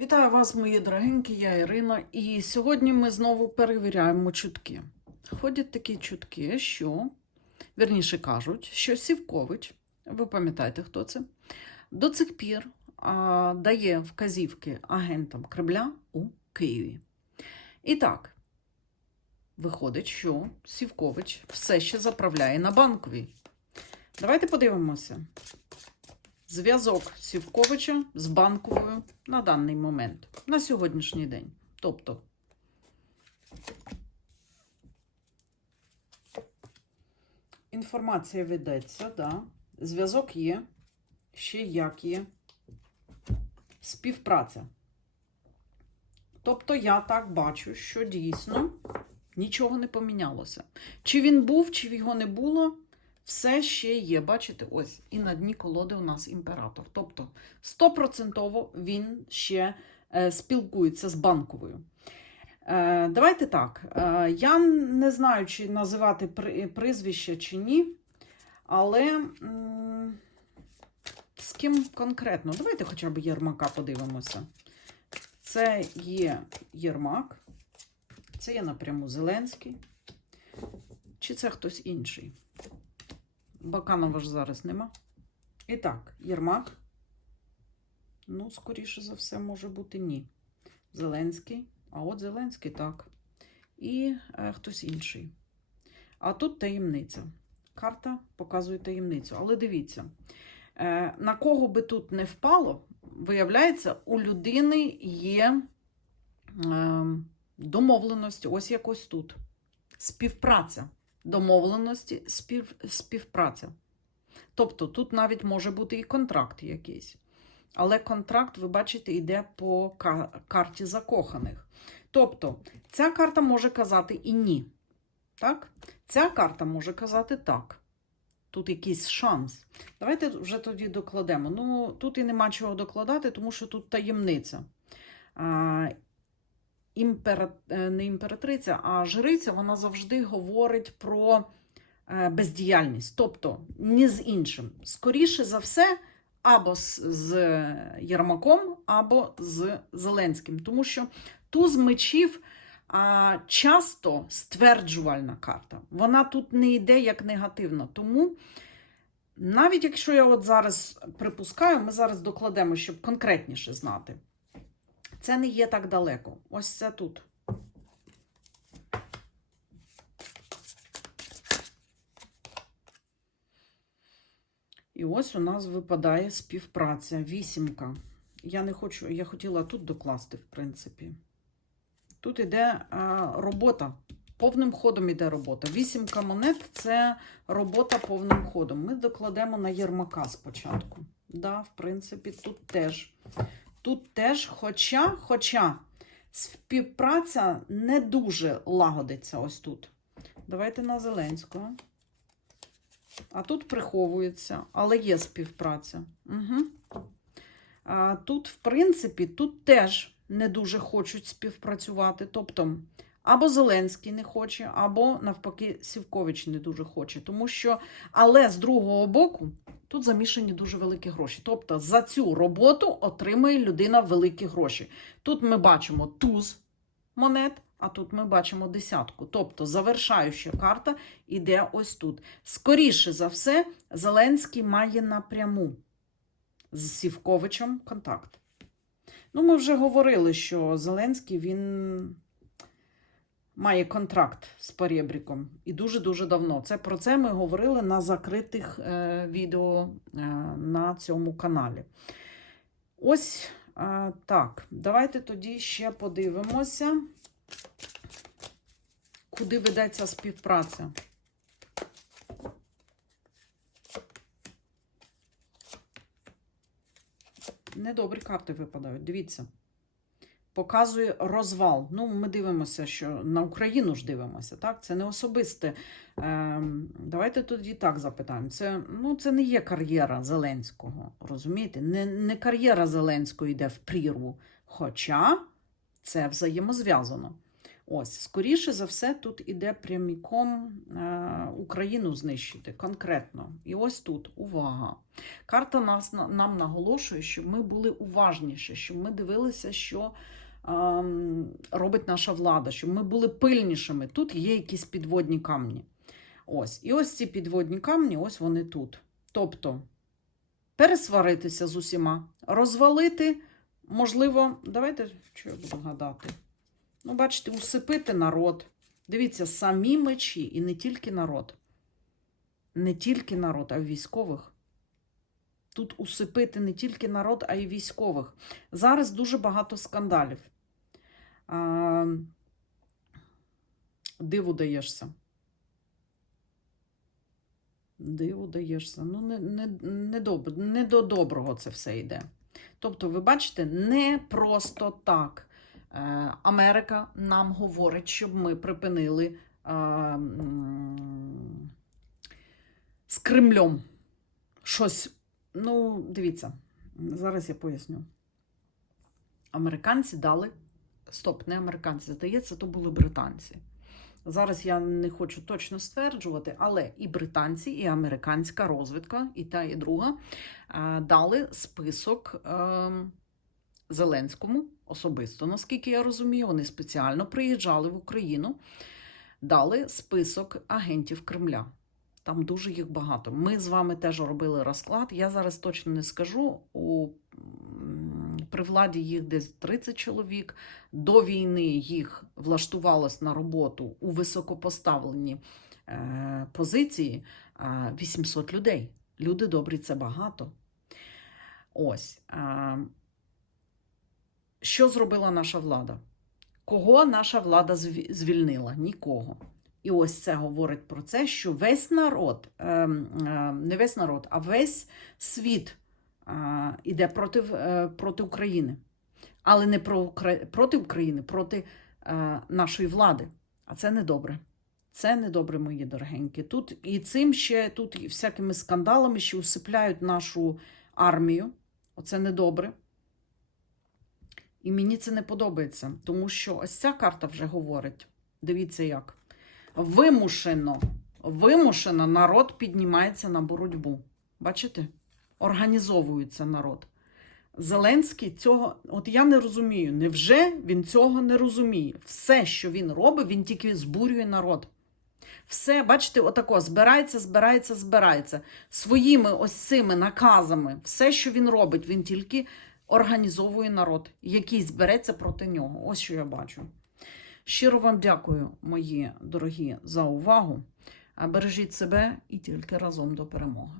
Вітаю вас, мої дорогенькі, я Ірина, і сьогодні ми знову перевіряємо чутки. Ходять такі чутки, що, вірніше кажуть, що Сівкович, ви пам'ятаєте, хто це, до цих пір а, дає вказівки агентам Кремля у Києві. І так, виходить, що Сівкович все ще заправляє на банковій. Давайте подивимося. Зв'язок Сівковича з банковою на даний момент, на сьогоднішній день. Тобто, інформація ведеться, да. зв'язок є, ще як є, співпраця. Тобто, я так бачу, що дійсно нічого не помінялося. Чи він був, чи його не було, все ще є. Бачите, ось і на дні колоди у нас імператор. Тобто стопроцентово він ще е, спілкується з банковою. Е, давайте так. Е, я не знаю, чи називати прізвище чи ні, але з ким конкретно? Давайте хоча б Єрмака подивимося. Це є Єрмак, це є напряму Зеленський. Чи це хтось інший? Баканова ж зараз нема. І так, Єрмак. Ну, скоріше за все, може бути ні. Зеленський. А от Зеленський так. І е, хтось інший. А тут таємниця. Карта показує таємницю. Але дивіться, е, на кого би тут не впало, виявляється, у людини є е, домовленості. Ось якось тут. Співпраця домовленості, спів, співпраця. Тобто тут навіть може бути і контракт якийсь. Але контракт, ви бачите, йде по карті закоханих. Тобто, ця карта може казати і ні. Так? Ця карта може казати так. Тут якийсь шанс. Давайте вже тоді докладемо. Ну, тут і нема чого докладати, тому що тут таємниця. А, імпера... не імператриця, а жриця, вона завжди говорить про е, бездіяльність. Тобто, не з іншим. Скоріше за все, або з, Єрмаком, або з Зеленським. Тому що туз мечів часто стверджувальна карта. Вона тут не йде як негативна. Тому. Навіть якщо я от зараз припускаю, ми зараз докладемо, щоб конкретніше знати. Це не є так далеко. Ось це тут. І ось у нас випадає співпраця. Вісімка. Я не хочу, я хотіла тут докласти, в принципі. Тут іде а, робота. Повним ходом іде робота. Вісімка монет це робота повним ходом. Ми докладемо на Єрмака спочатку. Да, в принципі, тут теж. Тут теж, хоча, хоча співпраця не дуже лагодиться ось тут. Давайте на Зеленського. А тут приховується, але є співпраця. Угу. А Тут, в принципі, тут теж не дуже хочуть співпрацювати. Тобто, або Зеленський не хоче, або, навпаки, Сівкович не дуже хоче. Тому що, але з другого боку, тут замішані дуже великі гроші. Тобто, за цю роботу отримує людина великі гроші. Тут ми бачимо туз монет, а тут ми бачимо десятку. Тобто, завершаюча карта йде ось тут. Скоріше за все, Зеленський має напряму з Сівковичем контакт. Ну, ми вже говорили, що Зеленський він має контракт з Порєбріком. І дуже-дуже давно. Це Про це ми говорили на закритих е, відео е, на цьому каналі. Ось е, так. Давайте тоді ще подивимося, куди ведеться співпраця. Недобрі карти випадають. Дивіться. Показує розвал. Ну, ми дивимося, що на Україну ж дивимося, так? Це не особисте. Ем, давайте тоді так запитаємо. Це ну, це не є кар'єра Зеленського. Розумієте? Не, не кар'єра Зеленського йде в прірву. Хоча це взаємозв'язано. Ось, скоріше за все, тут іде пряміком е, Україну знищити конкретно. І ось тут увага. Карта нас, нам наголошує, щоб ми були уважніші, щоб ми дивилися, що робить наша влада, щоб ми були пильнішими. Тут є якісь підводні камні. Ось. І ось ці підводні камні, ось вони тут. Тобто пересваритися з усіма, розвалити, можливо, давайте що я буду гадати. Ну, бачите, усипити народ. Дивіться, самі мечі і не тільки народ. Не тільки народ, а військових. Тут усипити не тільки народ, а й військових. Зараз дуже багато скандалів. А, диву даєшся. Диву даєшся. Ну, не, не, не, доб... не до доброго це все йде. Тобто, ви бачите, не просто так. Е, Америка нам говорить, щоб ми припинили е, м, з Кремлем щось. Ну, дивіться, зараз я поясню. Американці дали. Стоп, не американці, здається, то були британці. Зараз я не хочу точно стверджувати, але і британці, і американська розвідка, і та, і друга е, дали список е, Зеленському особисто, наскільки я розумію, вони спеціально приїжджали в Україну, дали список агентів Кремля. Там дуже їх багато. Ми з вами теж робили розклад. Я зараз точно не скажу. У при владі їх десь 30 чоловік. До війни їх влаштувалось на роботу у високопоставлені е, позиції е, 800 людей. Люди добрі, це багато. Ось. Е, що зробила наша влада? Кого наша влада звільнила? Нікого. І ось це говорить про це, що весь народ, ем, е, не весь народ, а весь світ е, іде проти, е, проти України. Але не про, проти України, проти е, нашої влади. А це недобре. Це недобре, мої дорогенькі. Тут і цим ще тут і всякими скандалами ще усипляють нашу армію. Оце недобре. І мені це не подобається, тому що ось ця карта вже говорить. Дивіться як. Вимушено, вимушено народ піднімається на боротьбу. Бачите? Організовується народ. Зеленський цього, от я не розумію, невже він цього не розуміє? Все, що він робить, він тільки збурює народ. Все, бачите, отако, збирається, збирається, збирається. Своїми ось цими наказами, все, що він робить, він тільки організовує народ, який збереться проти нього. Ось що я бачу. Щиро вам дякую, мої дорогі, за увагу. Бережіть себе і тільки разом до перемоги.